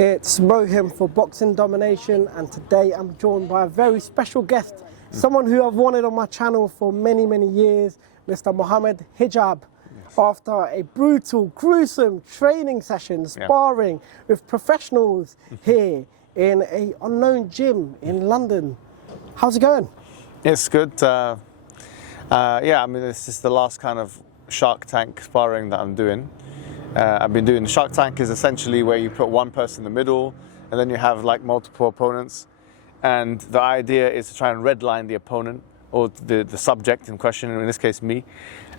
It's Mohim for Boxing Domination, and today I'm joined by a very special guest, someone who I've wanted on my channel for many, many years, Mr. Mohammed Hijab. Yes. After a brutal, gruesome training session, sparring with professionals here in an unknown gym in London. How's it going? It's good. Yeah, I mean, this is the last kind of Shark Tank sparring that I'm doing. I've been doing Shark Tank is essentially where you put one person in the middle and then you have like multiple opponents, and the idea is to try and redline the opponent or the subject in question, in this case me,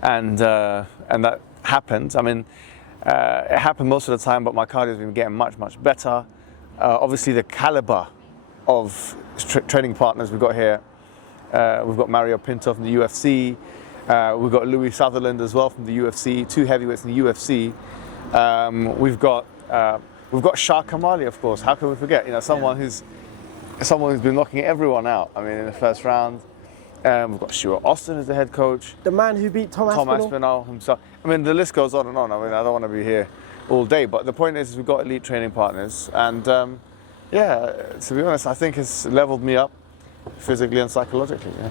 and that happened. I mean, it happened most of the time, but my cardio's been getting much better. Obviously the caliber of training partners we've got here, we've got Mario Pinto from the UFC, we've got Louis Sutherland as well from the UFC, two heavyweights in the UFC. We've got Shah Kamali, of course. How can we forget? You know, someone who's been knocking everyone out. I mean, in the first round. We've got Stuart Austin as the head coach. The man who beat Tom Aspinall himself. I mean, the list goes on and on. I mean, I don't want to be here all day, but the point is we've got elite training partners, and yeah, to be honest, I think it's leveled me up physically and psychologically. Yeah.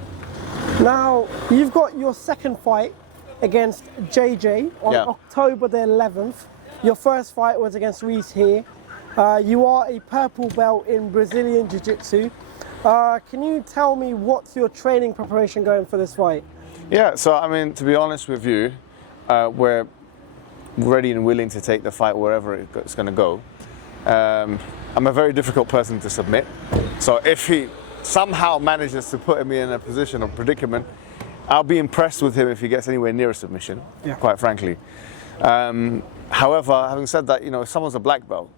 Now, you've got your second fight against JJ on October the 11th. Your first fight was against Reese here. You are a purple belt in Brazilian Jiu-Jitsu. Can you tell me what's your training preparation going for this fight? Yeah, so I mean, to be honest with you, we're ready and willing to take the fight wherever it's going to go. I'm a very difficult person to submit, so if he somehow manages to put me in a position of predicament, I'll be impressed with him if he gets anywhere near a submission, quite frankly. However, having said that, you know, if someone's a black belt,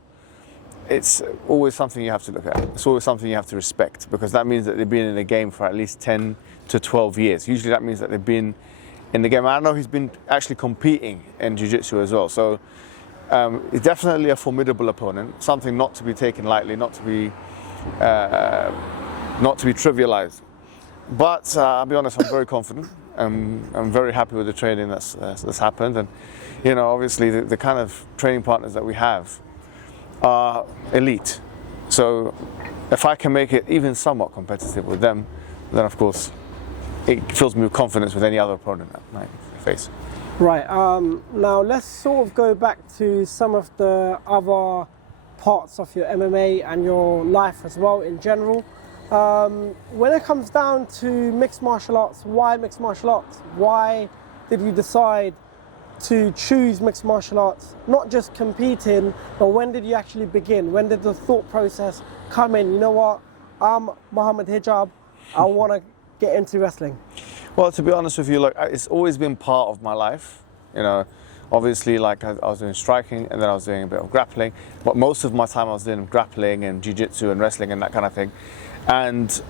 it's always something you have to look at. It's always something you have to respect, because that means that they've been in the game for at least 10 to 12 years. Usually that means that they've been in the game. I know he's been actually competing in jiu-jitsu as well. So he's definitely a formidable opponent, something not to be taken lightly, not to be trivialized. But I'll be honest, I'm very confident. I'm very happy with the training that's happened. And, you know, obviously the kind of training partners that we have are elite. So if I can make it even somewhat competitive with them, then of course it fills me with confidence with any other opponent that I might face. Right, now let's sort of go back to some of the other parts of your MMA and your life as well in general. When it comes down to mixed martial arts, why mixed martial arts? Why did you decide to choose mixed martial arts? Not just competing, but when did you actually begin? When did the thought process come in? You know what, I'm Mohammed Hijab, I want to get into wrestling. Well, to be honest with you, look, it's always been part of my life. You know, obviously, like I was doing striking, and then I was doing a bit of grappling, but most of my time I was doing grappling and jiu-jitsu and wrestling and that kind of thing. And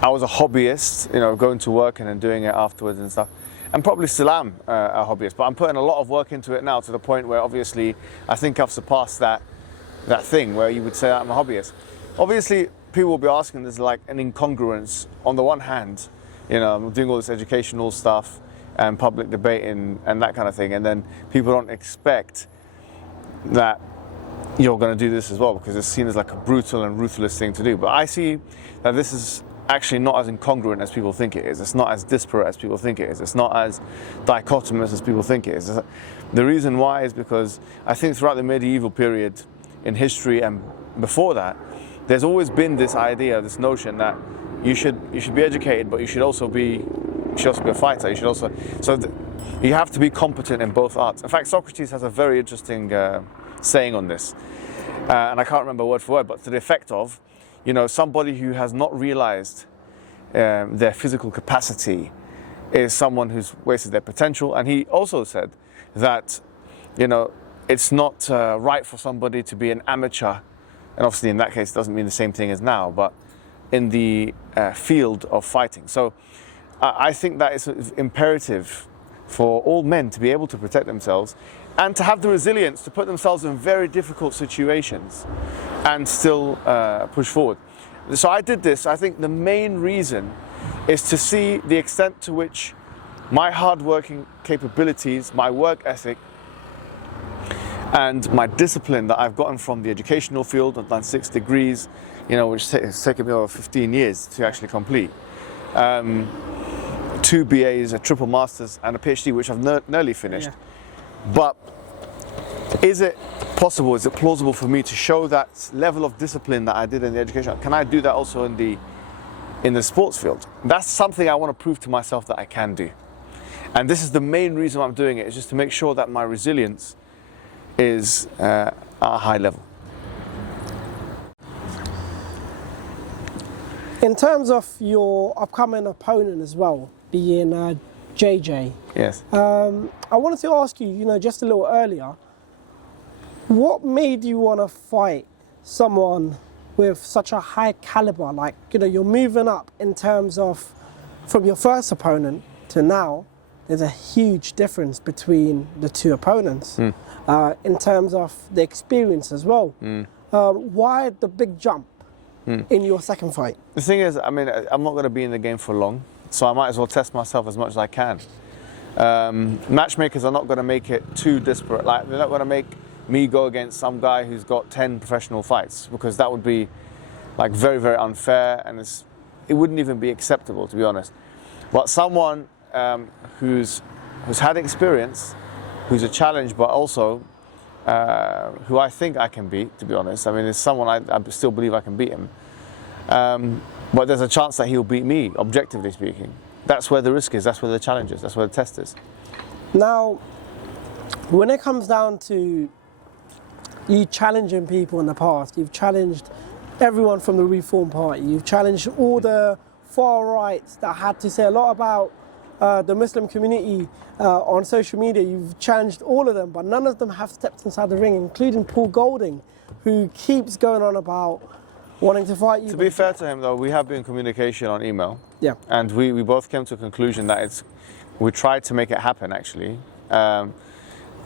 I was a hobbyist, you know, going to work and then doing it afterwards and stuff. And probably still am a hobbyist, but I'm putting a lot of work into it now, to the point where obviously I think I've surpassed that thing where you would say I'm a hobbyist. Obviously, people will be asking, there's like an incongruence. On the one hand, you know, I'm doing all this educational stuff and public debate and that kind of thing, and then people don't expect that you're going to do this as well, because it's seen as like a brutal and ruthless thing to do. But I see that this is actually not as incongruent as people think it is. It's not as disparate as people think it is. It's not as dichotomous as people think it is. The reason why is because I think throughout the medieval period in history and before that, there's always been this idea, this notion that you should be educated, but you should also be a fighter. You have to be competent in both arts. In fact, Socrates has a very interesting saying on this, and I can't remember word for word, but to the effect of, you know, somebody who has not realized their physical capacity is someone who's wasted their potential. And he also said that, you know, it's not right for somebody to be an amateur, and obviously in that case it doesn't mean the same thing as now, but in the field of fighting. So I think that it's imperative for all men to be able to protect themselves and to have the resilience to put themselves in very difficult situations and still push forward. So I did this. I think the main reason is to see the extent to which my hard-working capabilities, my work ethic, And my discipline that I've gotten from the educational field, I've done 6 degrees, which has taken me over 15 years to actually complete. 2 BAs, a triple masters, and a PhD, which I've nearly finished. Yeah. But is it possible, is it plausible for me to show that level of discipline that I did in the education? Can I do that also in the sports field? That's something I want to prove to myself that I can do. And this is the main reason why I'm doing it, is just to make sure that my resilience is at a high level. In terms of your upcoming opponent as well, being JJ. Yes. I wanted to ask you, just a little earlier, what made you want to fight someone with such a high caliber? Like, you're moving up in terms of, from your first opponent to now, there's a huge difference between the 2 opponents in terms of the experience as well. Why the big jump in your second fight? The thing is, I'm not going to be in the game for long, so I might as well test myself as much as I can. Matchmakers are not going to make it too disparate. Like, they're not going to make me go against some guy who's got 10 professional fights, because that would be like very, very unfair, and it wouldn't even be acceptable, to be honest. But someone who's had experience, who's a challenge, but also who I think I can beat, to be honest. It's someone I still believe I can beat him. But there's a chance that he'll beat me, objectively speaking. That's where the risk is, that's where the challenge is, that's where the test is. Now, when it comes down to you challenging people in the past, you've challenged everyone from the Reform Party, you've challenged all the far rights that had to say a lot about the Muslim community on social media. You've challenged all of them, but none of them have stepped inside the ring, including Paul Golding, who keeps going on about wanting to fight you. To be fair to him, though, we have been in communication on email. Yeah. And we both came to a conclusion that we tried to make it happen, actually.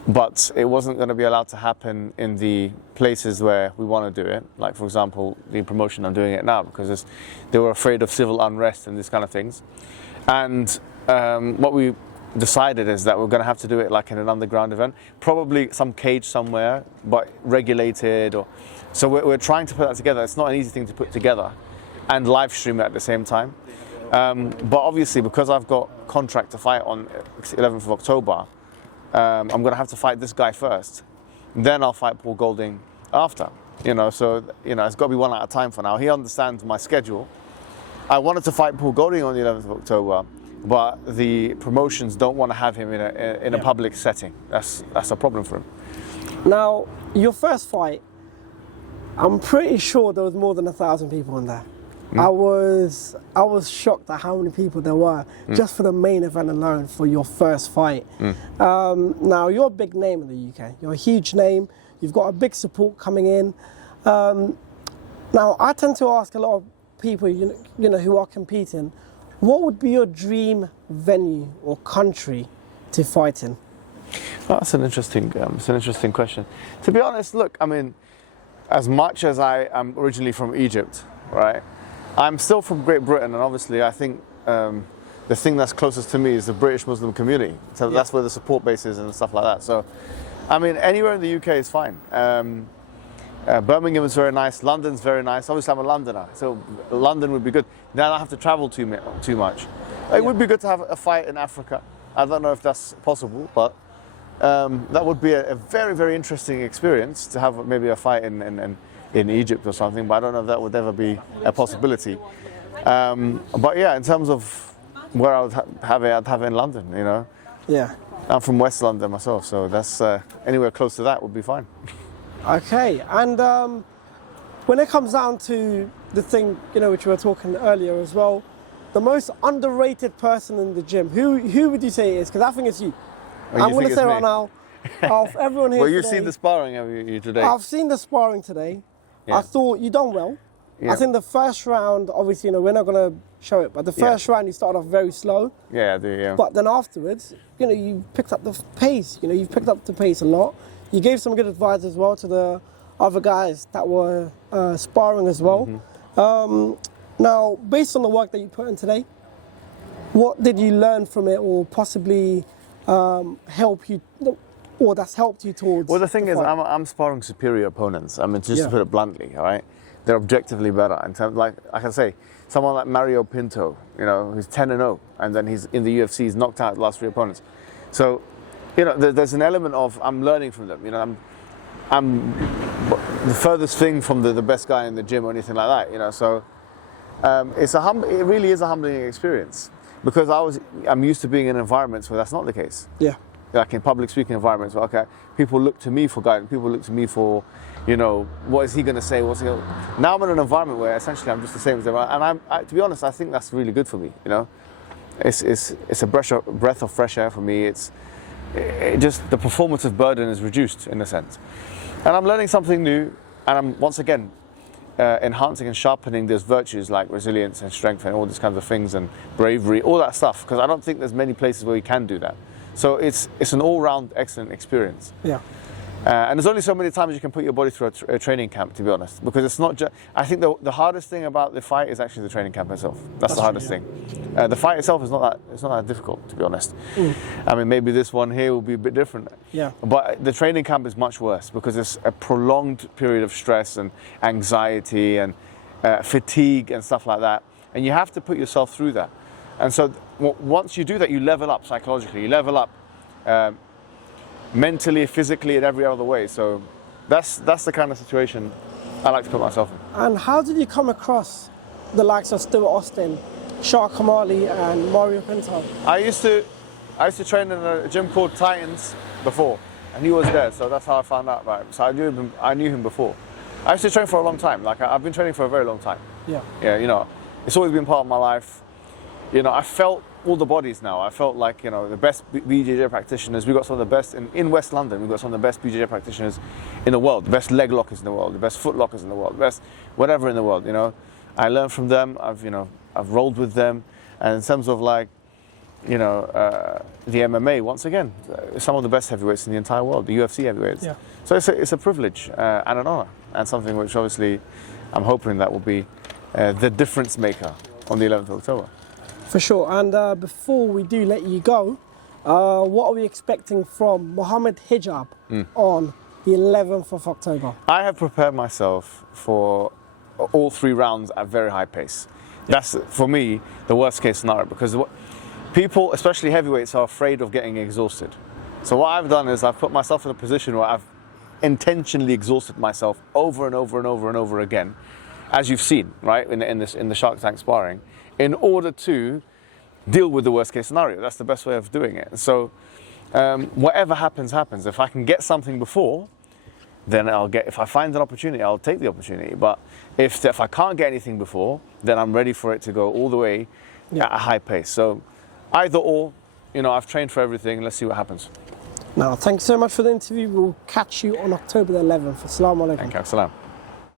But it wasn't going to be allowed to happen in the places where we want to do it. Like, for example, the promotion I'm doing it now, because they were afraid of civil unrest and these kind of things. And what we decided is that we're going to have to do it like in an underground event, probably some cage somewhere, but regulated. So we're trying to put that together. It's not an easy thing to put together and live stream it at the same time. But obviously, because I've got contract to fight on 11th of October, I'm going to have to fight this guy first. Then I'll fight Paul Golding after. So it's got to be one at a time for now. He understands my schedule. I wanted to fight Paul Golding on the 11th of October, but the promotions don't want to have him in a public setting. That's a problem for him. Now, your first fight, I'm pretty sure there was more than 1,000 people in there. I was shocked at how many people there were just for the main event alone for your first fight. Now, you're a big name in the UK. You're a huge name. You've got a big support coming in. Now, I tend to ask a lot of people, who are competing, what would be your dream venue or country to fight in? Well, that's an interesting question. To be honest, look, as much as I am originally from Egypt, right? I'm still from Great Britain, and obviously I think the thing that's closest to me is the British Muslim community. So that's where the support base is and stuff like that. So, anywhere in the UK is fine. Birmingham is very nice. London's very nice. Obviously, I'm a Londoner, so London would be good. Then I don't have to travel too much. It would be good to have a fight in Africa. I don't know if that's possible, but that would be a very, very interesting experience to have maybe a fight in Egypt or something, but I don't know if that would ever be a possibility. But yeah, in terms of where I would have it, I'd have it in London, Yeah. I'm from West London myself, so that's anywhere close to that would be fine. Okay, and when it comes down to the thing, which we were talking earlier as well, the most underrated person in the gym, who would you say it is? Because I think it's you. I'm going to say right now, of everyone here Well, you've today, seen the sparring, have you, today? I've seen the sparring today. Yeah. I thought you done well. Yeah. I think the first round, obviously, we're not going to show it, but the first round you started off very slow. Yeah, I do, yeah. But then afterwards, you picked up the pace. You've picked up the pace a lot. You gave some good advice as well to the other guys that were sparring as well. Now, based on the work that you put in today, what did you learn from it, or possibly help you? or that's helped you towards? Well, the thing is, fight? I'm sparring superior opponents. I mean, just Yeah. to put it bluntly, all right? They're objectively better. In terms, like I can say, someone like Mario Pinto, you know, who's 10-0, and then he's in the UFC, he's knocked out the last 3 opponents. So, you know, there's an element of I'm learning from them. You know, I'm the furthest thing from the best guy in the gym or anything like that. You know, so it really is a humbling experience because I'm used to being in environments where that's not the case. Yeah. Like in public speaking environments, where, okay, people look to me for guidance. People look to me for, you know, what is he going to say? Now I'm in an environment where essentially I'm just the same as them, and to be honest, I think that's really good for me. You know, it's a breath of fresh air for me. It just the performative burden is reduced in a sense, and I'm learning something new, and I'm once again enhancing and sharpening those virtues like resilience and strength and all these kinds of things and bravery, all that stuff. Because I don't think there's many places where you can do that. So it's an all-round excellent experience. Yeah. And there's only so many times you can put your body through a training camp, to be honest, because it's not just. I think the hardest thing about the fight is actually the training camp itself. That's the hardest thing. The fight itself is not that difficult, to be honest. I mean, maybe this one here will be a bit different. Yeah. But the training camp is much worse because it's a prolonged period of stress and anxiety and fatigue and stuff like that, and you have to put yourself through that. And so once you do that, you level up psychologically. You level up. Mentally, physically, in every other way. So that's the kind of situation I like to put myself in. And how did you come across the likes of Stuart Austin, Shah Kamali, and Mario Pinto? I used to train in a gym called Titans before, and he was there. So that's how I found out about him. So I knew him before. I used to train for a long time. Like I've been training for a very long time. Yeah. Yeah, you know, it's always been part of my life. You know, I felt all the bodies now. I felt like, you know, the best BJJ practitioners. We got some of the best in West London. We got some of the best BJJ practitioners in the world. The best leg lockers in the world. The best foot lockers in the world. The best whatever in the world. You know, I learned from them. I've rolled with them. And in terms of like, you know, the MMA, once again, some of the best heavyweights in the entire world. The UFC heavyweights. Yeah. So it's a privilege and an honor, and something which obviously I'm hoping that will be the difference maker on the 11th of October. For sure. And before we do let you go, what are we expecting from Mohammed Hijab on the 11th of October? I have prepared myself for all 3 rounds at very high pace. That's, for me, the worst case scenario, because people, especially heavyweights, are afraid of getting exhausted. So what I've done is I've put myself in a position where I've intentionally exhausted myself over and over and over and over again, as you've seen, right, in the Shark Tank sparring, in order to deal with the worst case scenario. That's the best way of doing it. So whatever happens, happens. If I can get something before, then if I find an opportunity, I'll take the opportunity. But if I can't get anything before, then I'm ready for it to go all the way at a high pace. So either or, you know, I've trained for everything. Let's see what happens. Now, thank you so much for the interview. We'll catch you on October the 11th. Assalamu alaikum. Thank you. Assalam.